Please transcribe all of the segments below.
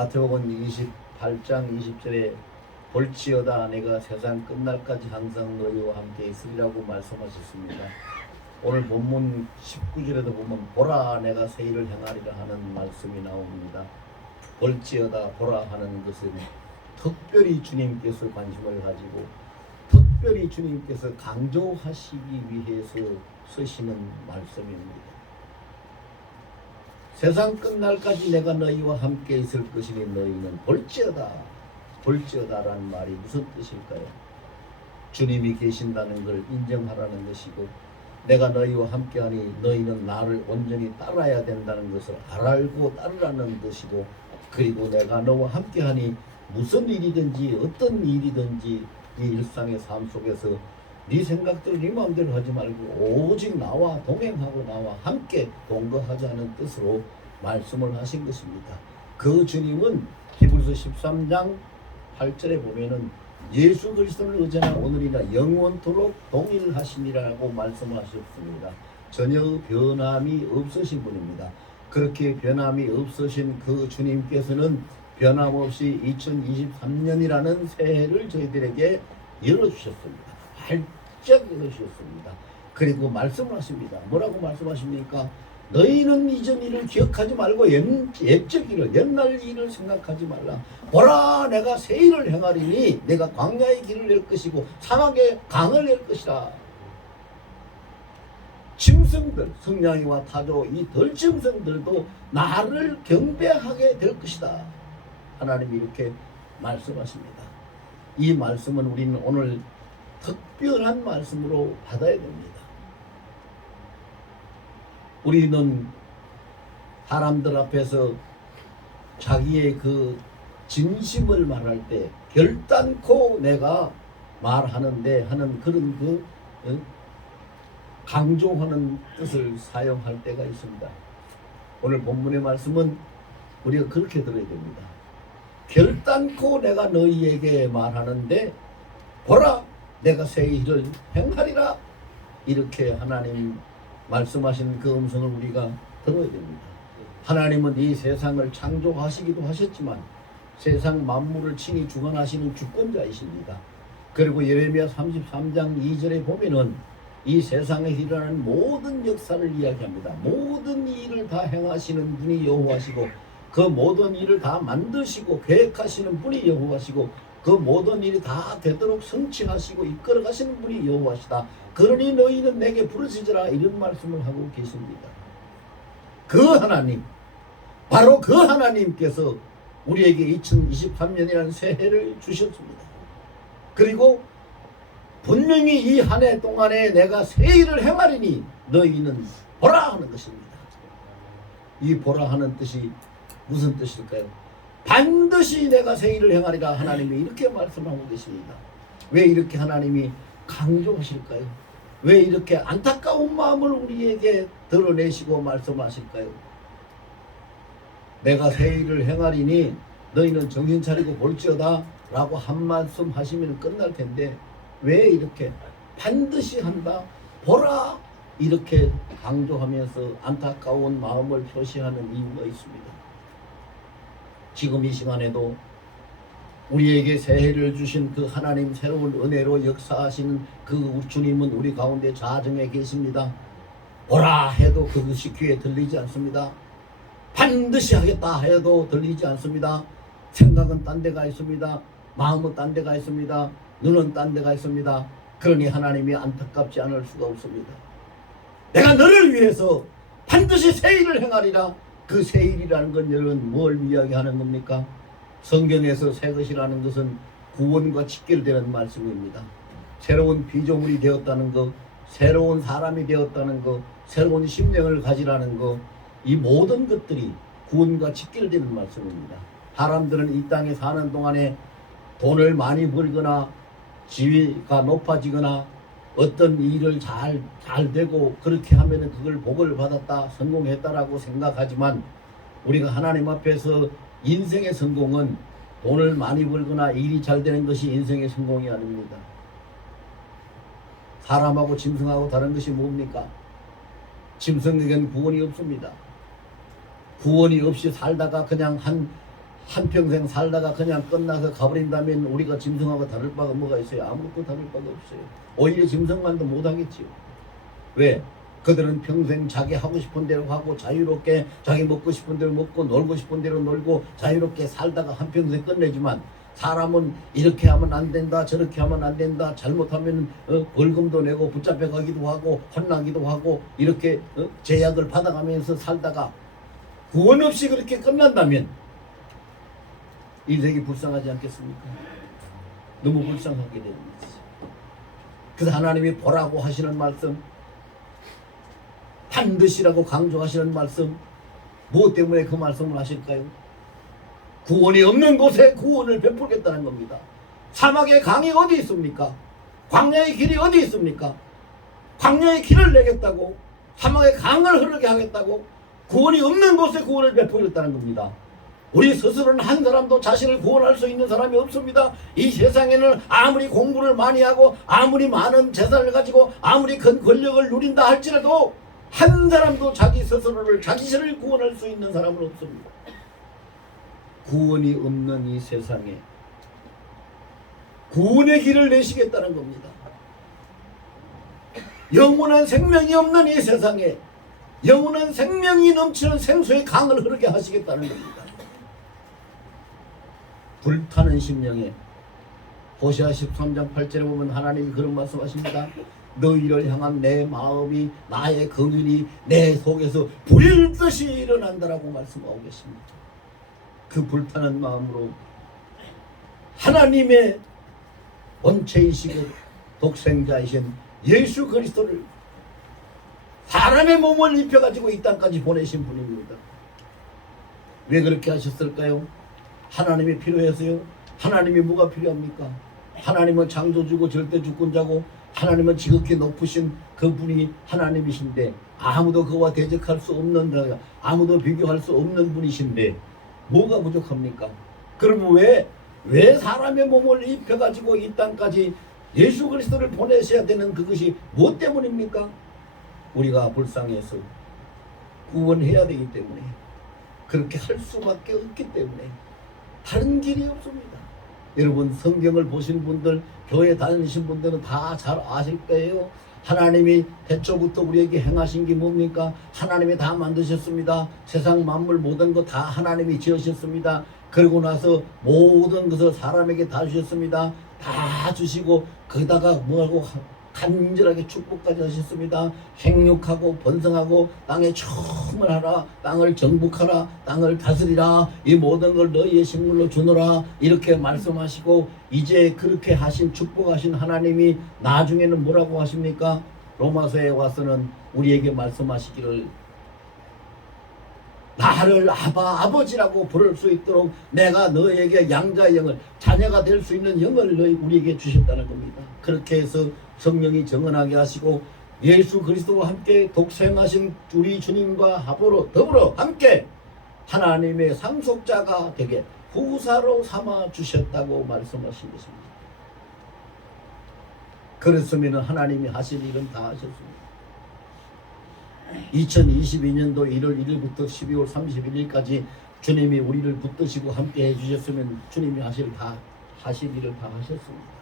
마태복음 28장 20절에 볼지어다 내가 세상 끝날까지 항상 너희와 함께 있으리라고 말씀하셨습니다. 오늘 본문 19절에도 보면 보라 내가 새 일을 행하리라 하는 말씀이 나옵니다. 볼지어다 보라 하는 것은 특별히 주님께서 관심을 가지고 특별히 주님께서 강조하시기 위해서 쓰시는 말씀입니다. 세상 끝날까지 내가 너희와 함께 있을 것이니 너희는 볼지어다. 볼지어다라는 말이 무슨 뜻일까요? 주님이 계신다는 걸 인정하라는 것이고 내가 너희와 함께하니 너희는 나를 온전히 따라야 된다는 것을 알고 따르라는 뜻이고 그리고 내가 너와 함께하니 무슨 일이든지 어떤 일이든지 이 일상의 삶 속에서 네 생각대로 네 마음대로 하지 말고 오직 나와 동행하고 나와 함께 동거하자는 뜻으로 말씀을 하신 것입니다. 그 주님은 히브리서 13장 8절에 보면은 예수 그리스도를 어제나 오늘이나 영원토록 동일하시니라고 말씀하셨습니다. 전혀 변함이 없으신 분입니다. 그렇게 변함이 없으신 그 주님께서는 변함없이 2023년이라는 새해를 저희들에게 열어주셨습니다. 활짝 열어주셨습니다. 그리고 말씀을 하십니다. 뭐라고 말씀하십니까? 너희는 이전 일을 기억하지 말고 옛적 일을 옛날 일을 생각하지 말라. 보라 내가 새 일을 행하리니 내가 광야의 길을 낼 것이고 사막의 강을 낼 것이라. 짐승들 성냥이와 타조 이 들짐승들도 나를 경배하게 될 것이다. 하나님이 이렇게 말씀하십니다. 이 말씀은 우리는 오늘 특별한 말씀으로 받아야 됩니다. 우리는 사람들 앞에서 자기의 그 진심을 말할 때 결단코 내가 말하는데 하는 그런 그 강조하는 뜻을 사용할 때가 있습니다. 오늘 본문의 말씀은 우리가 그렇게 들어야 됩니다. 결단코 내가 너희에게 말하는데 보라 내가 새 일을 행하리라. 이렇게 하나님 말씀하신 그 음성을 우리가 들어야 됩니다. 하나님은 이 세상을 창조하시기도 하셨지만 세상 만물을 친히 주관하시는 주권자이십니다. 그리고 예레미야 33장 2절에 보면은 이 세상에 일어나는 모든 역사를 이야기합니다. 모든 일을 다 행하시는 분이 여호와시고 그 모든 일을 다 만드시고 계획하시는 분이 여호와시고 그 모든 일이 다 되도록 성취하시고 이끌어가시는 분이 여호와시다. 그러니 너희는 내게 부르짖으라 이런 말씀을 하고 계십니다. 그 하나님 바로 그 하나님께서 우리에게 2023년이라는 새해를 주셨습니다. 그리고 분명히 이 한 해 동안에 내가 새 일을 행하리니 너희는 보라 하는 것입니다. 이 보라 하는 뜻이 무슨 뜻일까요? 반드시 내가 새 일을 행하리라 하나님이 이렇게 말씀하고 계십니다. 왜 이렇게 하나님이 강조하실까요? 왜 이렇게 안타까운 마음을 우리에게 드러내시고 말씀하실까요? 내가 새 일을 행하리니 너희는 정신 차리고 볼지어다 라고 한 말씀 하시면 끝날 텐데 왜 이렇게 반드시 한다 보라 이렇게 강조하면서 안타까운 마음을 표시하는 이유가 있습니다. 지금 이 시간에도 우리에게 새해를 주신 그 하나님 새로운 은혜로 역사하시는 그 주님은 우리 가운데 좌정에 계십니다. 보라 해도 그것이 귀에 들리지 않습니다. 반드시 하겠다 해도 들리지 않습니다. 생각은 딴 데가 있습니다. 마음은 딴 데가 있습니다. 눈은 딴 데가 있습니다. 그러니 하나님이 안타깝지 않을 수가 없습니다. 내가 너를 위해서 반드시 새 일을 행하리라. 그 새 일이라는 건 여러분 뭘 이야기하는 겁니까? 성경에서 새 것이라는 것은 구원과 직결되는 말씀입니다. 새로운 피조물이 되었다는 것, 새로운 사람이 되었다는 것, 새로운 심령을 가지라는 것, 이 모든 것들이 구원과 직결되는 말씀입니다. 사람들은 이 땅에 사는 동안에 돈을 많이 벌거나 지위가 높아지거나 어떤 일을 잘 되고 그렇게 하면 그걸 복을 받았다 성공했다라고 생각하지만 우리가 하나님 앞에서 인생의 성공은 돈을 많이 벌거나 일이 잘 되는 것이 인생의 성공이 아닙니다. 사람하고 짐승하고 다른 것이 뭡니까? 짐승에게는 구원이 없습니다. 구원이 없이 살다가 그냥 한평생 살다가 그냥 끝나서 가버린다면 우리가 짐승하고 다를 바가 뭐가 있어요? 아무것도 다를 바가 없어요. 오히려 짐승만도 못하겠지요. 왜? 그들은 평생 자기 하고 싶은 대로 하고 자유롭게 자기 먹고 싶은 대로 먹고 놀고 싶은 대로 놀고 자유롭게 살다가 한평생 끝내지만, 사람은 이렇게 하면 안 된다, 저렇게 하면 안 된다, 잘못하면 벌금도 내고 붙잡혀 가기도 하고 혼나기도 하고 이렇게 제약을 받아가면서 살다가 구원 없이 그렇게 끝난다면 인생이 불쌍하지 않겠습니까? 너무 불쌍하게 되는 거지. 그래서 하나님이 보라고 하시는 말씀, 반드시라고 강조하시는 말씀, 무엇 때문에 그 말씀을 하실까요? 구원이 없는 곳에 구원을 베풀겠다는 겁니다. 사막의 강이 어디 있습니까? 광야의 길이 어디 있습니까? 광야의 길을 내겠다고, 사막의 강을 흐르게 하겠다고, 구원이 없는 곳에 구원을 베풀겠다는 겁니다. 우리 스스로는 한 사람도 자신을 구원할 수 있는 사람이 없습니다. 이 세상에는 아무리 공부를 많이 하고 아무리 많은 재산을 가지고 아무리 큰 권력을 누린다 할지라도 한 사람도 자기 스스로를, 자신을 구원할 수 있는 사람은 없습니다. 구원이 없는 이 세상에 구원의 길을 내시겠다는 겁니다. 영원한 생명이 없는 이 세상에 영원한 생명이 넘치는 생수의 강을 흐르게 하시겠다는 겁니다. 불타는 심령에 호시아 13장 8절에 보면 하나님이 그런 말씀하십니다. 너희를 향한 내 마음이, 나의 긍휼이 내 속에서 불일 듯이 일어난다라고 말씀하고 계십니다. 그 불타는 마음으로 하나님의 원체이시고 독생자이신 예수 그리스도를 사람의 몸을 입혀가지고 이 땅까지 보내신 분입니다. 왜 그렇게 하셨을까요? 하나님이 필요해서요? 하나님이 뭐가 필요합니까? 하나님은 창조주고 절대주권자고 하나님은 지극히 높으신 그분이 하나님이신데 아무도 그와 대적할 수 없는, 아무도 비교할 수 없는 분이신데 뭐가 부족합니까? 그러면 왜 사람의 몸을 입혀가지고 이 땅까지 예수 그리스도를 보내셔야 되는 그것이 무엇 때문입니까? 우리가 불쌍해서 구원해야 되기 때문에, 그렇게 할 수밖에 없기 때문에, 다른 길이 없습니다. 여러분, 성경을 보신 분들, 교회 다니신 분들은 다 잘 아실 거예요. 하나님이 태초부터 우리에게 행하신 게 뭡니까? 하나님이 다 만드셨습니다. 세상 만물 모든 것 다 하나님이 지으셨습니다. 그러고 나서 모든 것을 사람에게 다 주셨습니다. 다 주시고 거기다가 뭐하고 간절하게 축복까지 하셨습니다. 생육하고 번성하고 땅에 충만하라, 땅을 정복하라, 땅을 다스리라, 이 모든 걸 너희의 식물로 주노라, 이렇게 말씀하시고, 이제 그렇게 하신, 축복하신 하나님이 나중에는 뭐라고 하십니까? 로마서에 와서는 우리에게 말씀하시기를 나를 아버지라고 부를 수 있도록 내가 너에게 양자의 영을, 자녀가 될 수 있는 영을 우리에게 주셨다는 겁니다. 그렇게 해서 성령이 정언하게 하시고 예수 그리스도와 함께 독생하신 우리 주님과 더불어 함께 하나님의 상속자가 되게 후사로 삼아 주셨다고 말씀하신 것입니다. 그랬으면 하나님이 하실 일은 다 하셨습니다. 2022년도 1월 1일부터 12월 31일까지 주님이 우리를 붙드시고 함께 해주셨으면 주님이 하실 일을 다 하셨습니다.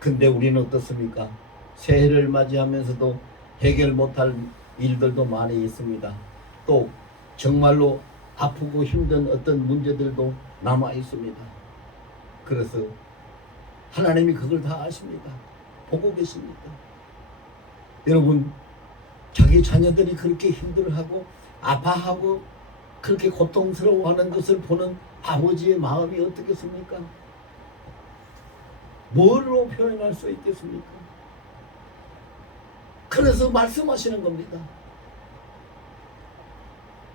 근데 우리는 어떻습니까? 새해를 맞이하면서도 해결 못할 일들도 많이 있습니다. 또 정말로 아프고 힘든 어떤 문제들도 남아 있습니다. 그래서 하나님이 그걸 다 아십니다. 보고 계십니다. 여러분, 자기 자녀들이 그렇게 힘들어하고 아파하고 그렇게 고통스러워하는 것을 보는 아버지의 마음이 어떻겠습니까? 뭘로 표현할 수 있겠습니까? 그래서 말씀하시는 겁니다.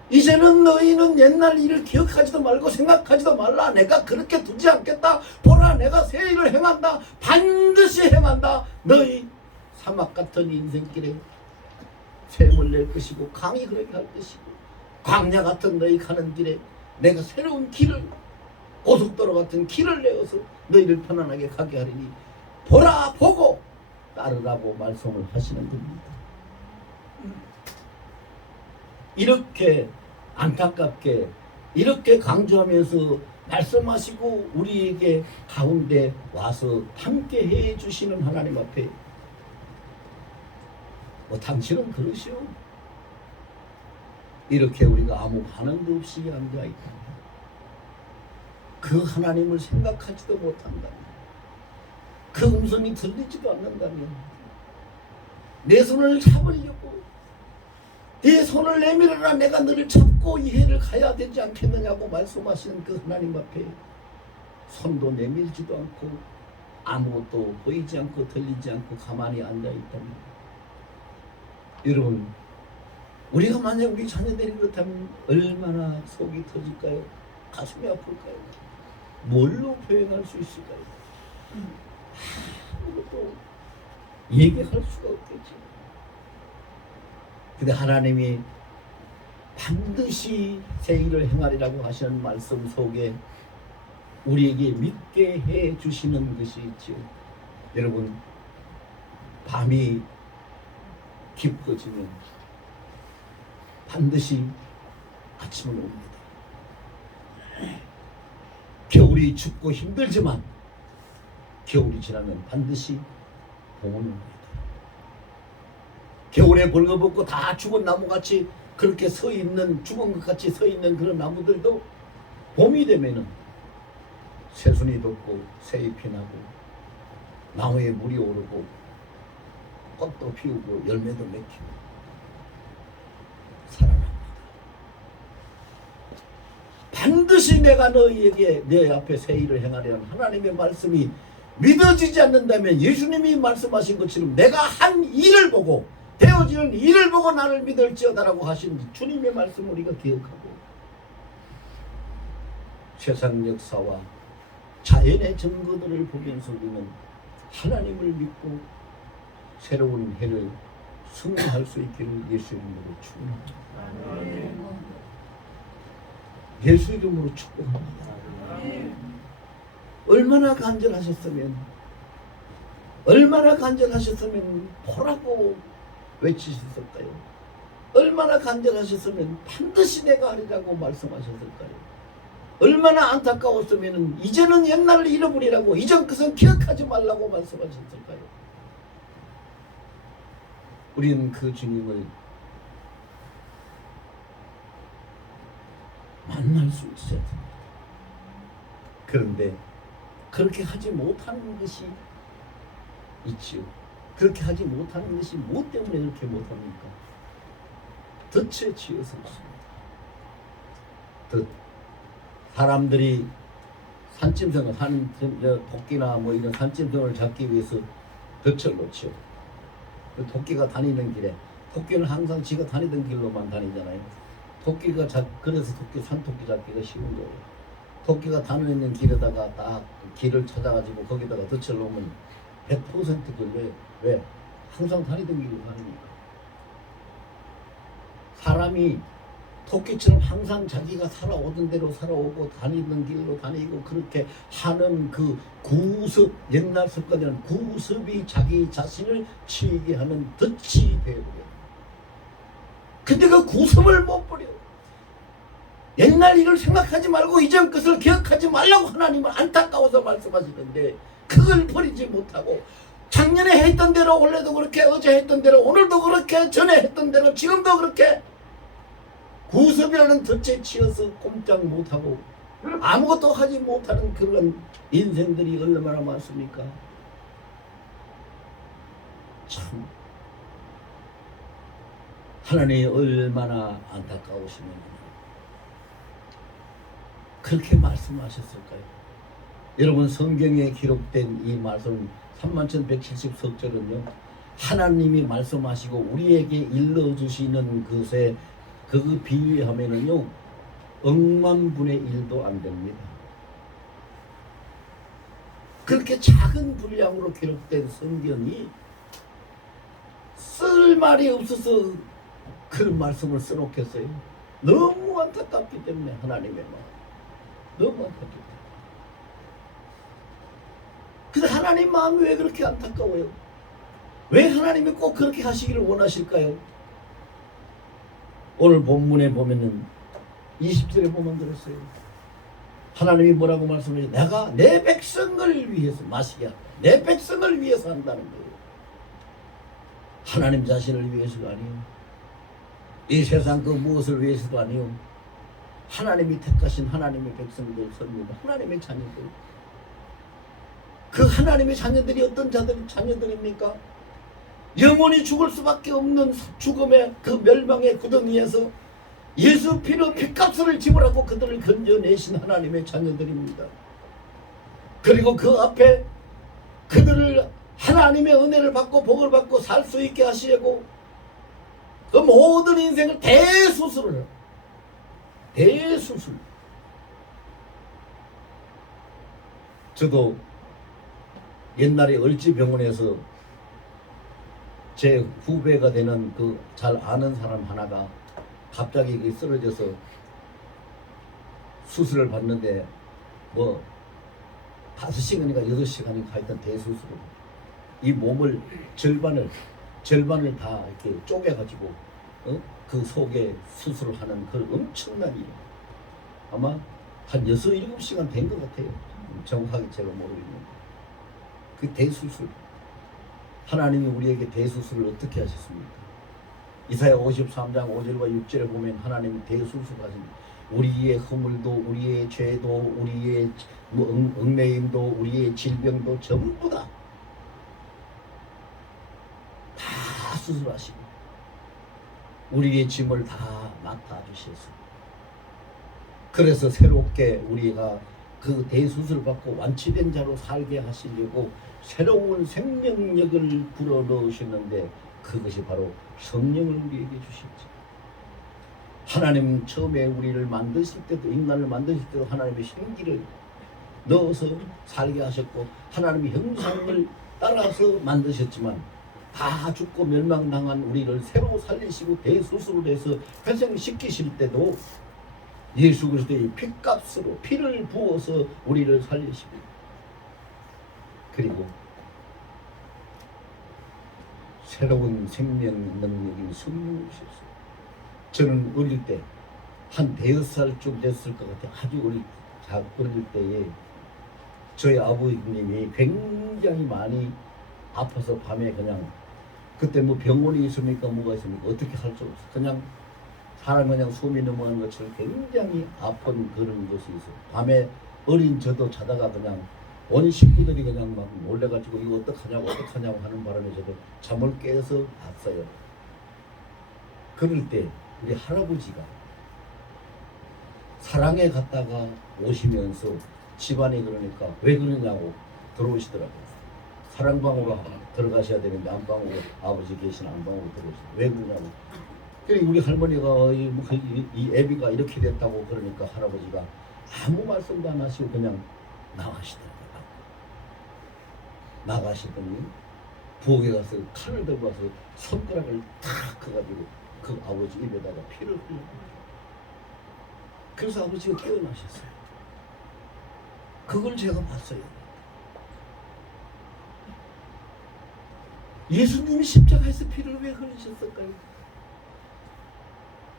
이제는 너희는 옛날 일을 기억하지도 말고 생각하지도 말라. 내가 그렇게 두지 않겠다. 보라, 내가 새 일을 행한다. 반드시 행한다. 너희 사막 같은 인생길에 샘을 낼 것이고 강이 그렇게 할 것이고 광야 같은 너희 가는 길에 내가 새로운 길을, 고속도로 같은 길을 내어서 너희를 편안하게 가게 하리니 보라, 보고 따르라고 말씀을 하시는 겁니다. 이렇게 안타깝게 이렇게 강조하면서 말씀하시고 우리에게 가운데 와서 함께 해 주시는 하나님 앞에 당신은 그러시오. 이렇게 우리가 아무 반응도 없이 앉아있다. 그 하나님을 생각하지도 못한다면, 그 음성이 들리지도 않는다면, 내 손을 잡으려고 네 손을 내밀어라 내가 너를 잡고 이 해를 가야 되지 않겠느냐고 말씀하시는 그 하나님 앞에 손도 내밀지도 않고 아무것도 보이지 않고 들리지 않고 가만히 앉아있다면, 여러분 우리가 만약 우리 자녀들이 그렇다면 얼마나 속이 터질까요? 가슴이 아플까요? 뭘로 표현할 수 있을까요? 아무것도 얘기할 수가 없겠지. 근데 하나님이 반드시 새 일을 행하리라고 하시는 말씀 속에 우리에게 믿게 해 주시는 것이 있지요. 여러분, 밤이 깊어지면 반드시 아침은 옵니다. 겨울이 춥고 힘들지만 겨울이 지나면 반드시 봄은 옵니다. 겨울에 벌거벗고 다 죽은 나무같이 그렇게 서 있는, 죽은 것 같이 서 있는 그런 나무들도 봄이 되면은 새순이 돋고 새잎이 나고 나무에 물이 오르고 꽃도 피우고 열매도 맺히고 살아납니다. 반드시 내가 너희에게 내 앞에 새 일을 행하려는 하나님의 말씀이 믿어지지 않는다면 예수님이 말씀하신 것처럼 내가 한 일을 보고 되어지는 일을 보고 나를 믿을지어다라고 하신 주님의 말씀을 우리가 기억하고 세상 역사와 자연의 증거들을 보면서 우리는 하나님을 믿고 새로운 해를 승리할 수 있기를 예수 이름으로 축원합니다. 예수 이름으로 축복합니다. 얼마나 간절하셨으면 보라고 외치셨을까요? 얼마나 간절하셨으면 반드시 내가 하리라고 말씀하셨을까요? 얼마나 안타까웠으면 이제는 옛날을 잃어버리라고, 이전 것은 기억하지 말라고 말씀하셨을까요? 우리는 그 주님을 만날 수 있어야 됩니다. 그런데 그렇게 하지 못하는 것이 있지요. 그렇게 하지 못하는 것이 무엇 때문에 그렇게 못합니까? 덫에 치여서 있습니다. 사람들이 산짐승을 하는 토끼나 뭐 이런 산짐승을 잡기 위해서 덫을 놓죠. 토끼가 다니는 길에, 토끼는 항상 지가 다니던 길로만 다니잖아요. 토끼가 그래서 산토끼 잡기가 쉬운 거예요. 토끼가 다니는 길에다가 딱 길을 찾아가지고 거기다가 덫을 놓으면 100% 걸려요. 왜? 항상 다니던 길로 다니니까. 사람이 토끼처럼 항상 자기가 살아오던 대로 살아오고 다니던 길로 다니고 그렇게 하는 그 구습, 옛날 습관이라는 구습이 자기 자신을 치게 하는 덫이 되어버려요. 근데 그 구습을 못 버려. 옛날 일을 생각하지 말고 이전 것을 기억하지 말라고 하나님은 안타까워서 말씀하시는데 그걸 버리지 못하고 작년에 했던 대로 원래도 그렇게 어제 했던 대로 오늘도 그렇게 전에 했던 대로 지금도 그렇게 구습이라는 덫에 치여서 꼼짝 못하고 아무것도 하지 못하는 그런 인생들이 얼마나 많습니까? 참 하나님이 얼마나 안타까우시면 그렇게 말씀하셨을까요? 여러분, 성경에 기록된 이 말씀 3170석절은요 하나님이 말씀하시고 우리에게 일러주시는 것에 그 비유하면은요 억만분의 1도 안 됩니다. 그렇게 작은 분량으로 기록된 성경이 쓸 말이 없어서 그런 말씀을 써놓겠어요? 너무 안타깝기 때문에 하나님의 마음 너무 안타깝기 때문에. 근데 하나님 마음이 왜 그렇게 안타까워요? 왜 하나님이 꼭 그렇게 하시기를 원하실까요? 오늘 본문에 보면은 20절에 보면 그랬어요. 하나님이 뭐라고 말씀하세요? 내가 내 백성을 위해서 마시게 한다. 내 백성을 위해서 한다는 거예요. 하나님 자신을 위해서가 아니요. 이 세상 그 무엇을 위해서도 아니요. 하나님이 택하신 하나님의 백성들 섭니다. 하나님의 자녀들. 그 하나님의 자녀들이 어떤 자녀들입니까? 영원히 죽을 수밖에 없는 죽음의 그 멸망의 구덩이에서 예수 피로 핏값을 지불하고 그들을 건져내신 하나님의 자녀들입니다. 그리고 그 앞에 그들을 하나님의 은혜를 받고 복을 받고 살 수 있게 하시려고 그 모든 인생을 대수술 저도 옛날에 을지병원에서 제 후배가 되는 그 잘 아는 사람 하나가 갑자기 쓰러져서 수술을 받는데 뭐 5시간인가 6시간인가 하여튼 대수술을 이 몸을 절반을 다 이렇게 쪼개가지고 그 속에 수술을 하는 그 엄청난 일. 아마 한 6, 7시간 된 것 같아요. 정확하게 제가 모르겠는데 그 대수술. 하나님이 우리에게 대수술을 어떻게 하셨습니까? 이사야 53장 5절과 6절에 보면 하나님이 대수술하십니다. 우리의 허물도 우리의 죄도 우리의 얽매임도 우리의 질병도 전부 다 수술하시고 우리의 짐을 다 맡아주셔서 그래서 새롭게 우리가 그 대수술 받고 완치된 자로 살게 하시려고 새로운 생명력을 불어넣으셨는데 그것이 바로 성령을 우리에게 주셨죠. 하나님 처음에 우리를 만드실 때도 인간을 만드실 때도 하나님의 생기를 넣어서 살게 하셨고 하나님의 형상을 따라서 만드셨지만 다 죽고 멸망당한 우리를 새로 살리시고 대수술을 해서 회생시키실 때도 예수 그리스도의 피값으로 피를 부어서 우리를 살리시고 그리고 새로운 생명 능력인 성령을 주셨어요. 저는 어릴 때 한 5살쯤 됐을 것 같아요. 아주 어릴 때에 저희 아버님이 굉장히 많이 아파서 밤에 그냥 그때 뭐 병원이 있습니까 뭐가 있습니까 어떻게 할 수 없어. 그냥 사람 그냥 숨이 넘어가는 것처럼 굉장히 아픈 그런 것이 있어요. 밤에 어린 저도 자다가 그냥 온 식구들이 그냥 막 몰려가지고 이거 어떡하냐고 하는 바람에 저도 잠을 깨서 봤어요. 그럴 때 우리 할아버지가 사랑에 갔다가 오시면서 집안에 그러니까 왜 그러냐고 들어오시더라고요. 사랑방으로 들어가셔야 되는데 안방으로 아버지 계신 안방으로 들어오시고 왜 그러냐고. 그리고 우리 할머니가 이 애비가 이렇게 됐다고 그러니까 할아버지가 아무 말씀도 안 하시고 그냥 나가시더라고요. 나가시더니 부엌에 가서 칼을 들고 와서 손가락을 탁 커가지고 그 아버지 입에다가 피를 흘려요. 그래서 아버지가 깨어나셨어요. 그걸 제가 봤어요. 예수님이 십자가에서 피를 왜 흘리셨을까요?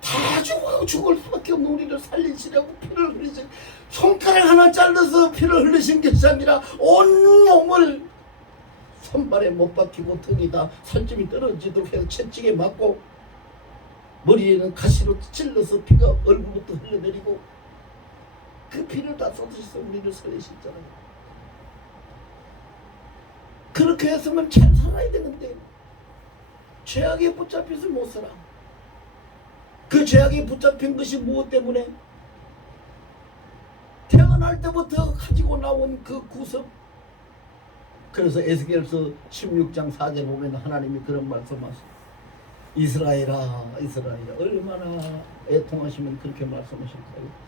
다 죽을 수밖에 없는 우리를 살리시려고 피를 흘리신 손가락 하나 잘라서 피를 흘리신 것이 아니라 온 몸을 손발에 못 박히고 등이 다 살점이 떨어지도록 해서 채찍에 맞고 머리에는 가시로 찔러서 피가 얼굴부터 흘러내리고 그 피를 다 쏟으셔서 우리를 살리셨잖아요. 그렇게 했으면 잘 살아야 되는데 죄악에 붙잡혀서 못 살아. 그 죄악에 붙잡힌 것이 무엇 때문에? 태어날 때부터 가지고 나온 그 구습. 그래서 에스겔서 16장 4절 보면 하나님이 그런 말씀하세요. 이스라엘아 이스라엘아 얼마나 애통하시면 그렇게 말씀하실까요?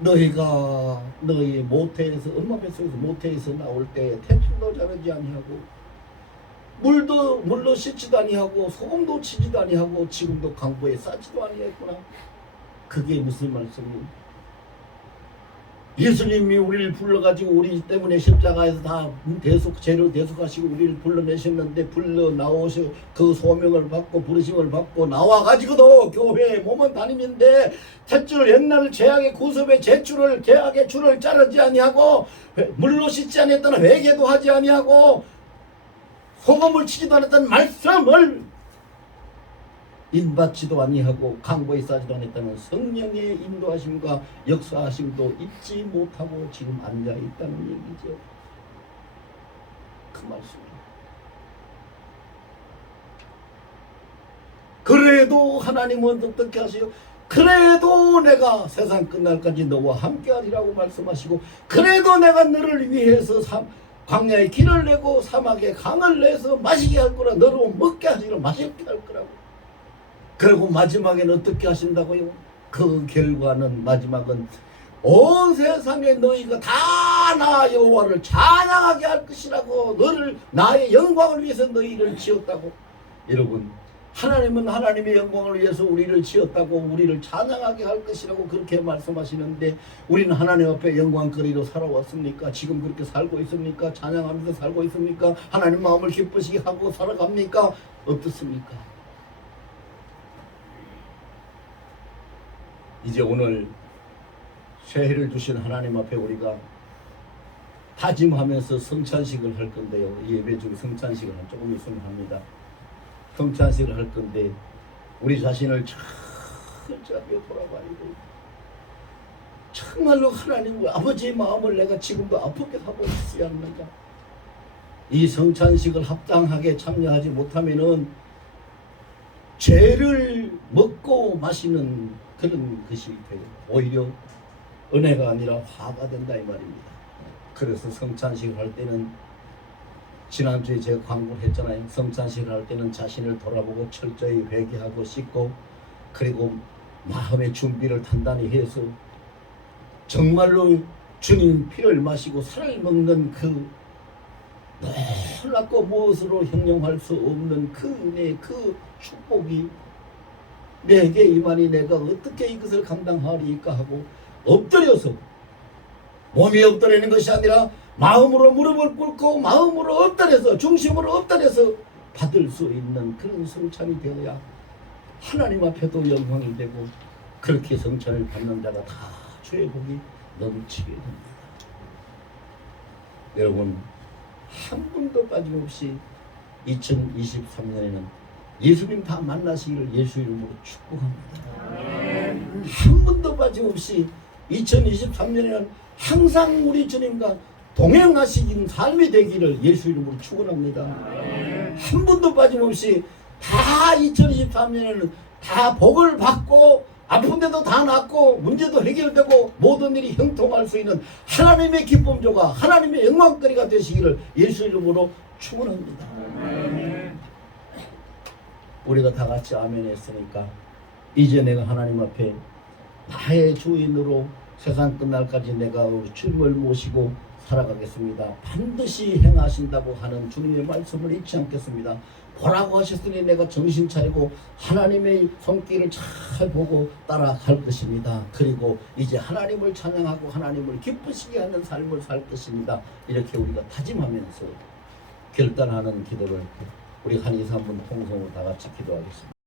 너희가 너희 모태에서 엄마 뱃속에서 모태에서 나올 때 태풍도 자르지 아니하고 물로 씻지도 아니하고 소금도 치지도 아니하고 지금도 강보에 싸지도 아니했구나. 그게 무슨 말씀이에요? 예수님이 우리를 불러가지고 우리 때문에 십자가에서 다 죄를 대속하시고 우리를 불러내셨는데 불러 나오셔 그 소명을 받고 부르심을 받고 나와가지고도 교회에 몸은 다니는데 탯줄 옛날 죄악의 구섭의 제줄을 죄악의 줄을 자르지 아니하고 물로 씻지 아니했다는 회개도 하지 아니하고 소금을 치지도 않았다는 말씀을 인받지도 아니하고 강보에 싸지도 않았다는 성령의 인도하심과 역사하심도 잊지 못하고 지금 앉아있다는 얘기죠. 그 말씀입니다. 그래도 하나님은 어떻게 하세요? 그래도 내가 세상 끝날까지 너와 함께하리라고 말씀하시고 그래도 내가 너를 위해서 광야에 길을 내고 사막에 강을 내서 마시게 할 거라 너로 먹게 하시라 마시게 할 거라고. 그리고 마지막에는 어떻게 하신다고요? 그 결과는 마지막은 온 세상에 너희가 다 나 여호와를 찬양하게 할 것이라고 너를 나의 영광을 위해서 너희를 지었다고. 여러분 하나님은 하나님의 영광을 위해서 우리를 지었다고 우리를 찬양하게 할 것이라고 그렇게 말씀하시는데 우리는 하나님 앞에 영광거리로 살아왔습니까? 지금 그렇게 살고 있습니까? 찬양하면서 살고 있습니까? 하나님 마음을 기쁘시게 하고 살아갑니까? 어떻습니까? 이제 오늘 새해를 주신 하나님 앞에 우리가 다짐하면서 성찬식을 할 건데요. 예배 중에 성찬식을 조금 있으면 합니다. 성찬식을 할 건데 우리 자신을 철저하게 돌아봐야 돼요. 정말로 하나님 아버지의 마음을 내가 지금도 아프게 하고 있지 않는가. 이 성찬식을 합당하게 참여하지 못하면은 죄를 먹고 마시는 그런 것이 돼요. 오히려 은혜가 아니라 화가 된다 이 말입니다. 그래서 성찬식을 할 때는 지난주에 제가 광고를 했잖아요. 성찬식을 할 때는 자신을 돌아보고 철저히 회개하고 씻고 그리고 마음의 준비를 단단히 해서 정말로 주님 피를 마시고 살을 먹는 그 놀랍고 무엇으로 형용할 수 없는 그 은혜 그 축복이 내게 임하니 내가 어떻게 이것을 감당하리까 하고 엎드려서 몸이 엎드리는 것이 아니라 마음으로 무릎을 꿇고 마음으로 엎드려서 중심으로 엎드려서 받을 수 있는 그런 성찬이 되어야 하나님 앞에도 영광이 되고 그렇게 성찬을 받는 자가 다 주의 복이 넘치게 됩니다. 여러분 한 분도 빠짐없이 2023년에는 예수님 다 만나시기를 예수 이름으로 축복합니다. 한 분도 빠짐없이 2023년에는 항상 우리 주님과 동행하시는 삶이 되기를 예수 이름으로 축원합니다. 한 분도 빠짐없이 다 2023년에는 다 복을 받고 아픈데도 다 낫고 문제도 해결되고 모든 일이 형통할 수 있는 하나님의 기쁨조가 하나님의 영광거리가 되시기를 예수 이름으로 축원합니다. 우리가 다 같이 아멘 했으니까 이제 내가 하나님 앞에 나의 주인으로 세상 끝날까지 내가 우리 주님을 모시고 살아가겠습니다. 반드시 행하신다고 하는 주님의 말씀을 잊지 않겠습니다. 보라고 하셨으니 내가 정신 차리고 하나님의 손길을 잘 보고 따라갈 것입니다. 그리고 이제 하나님을 찬양하고 하나님을 기쁘시게 하는 삶을 살 것입니다. 이렇게 우리가 다짐하면서 결단하는 기도를 우리 한 2, 3분 통성으로 다 같이 기도하겠습니다.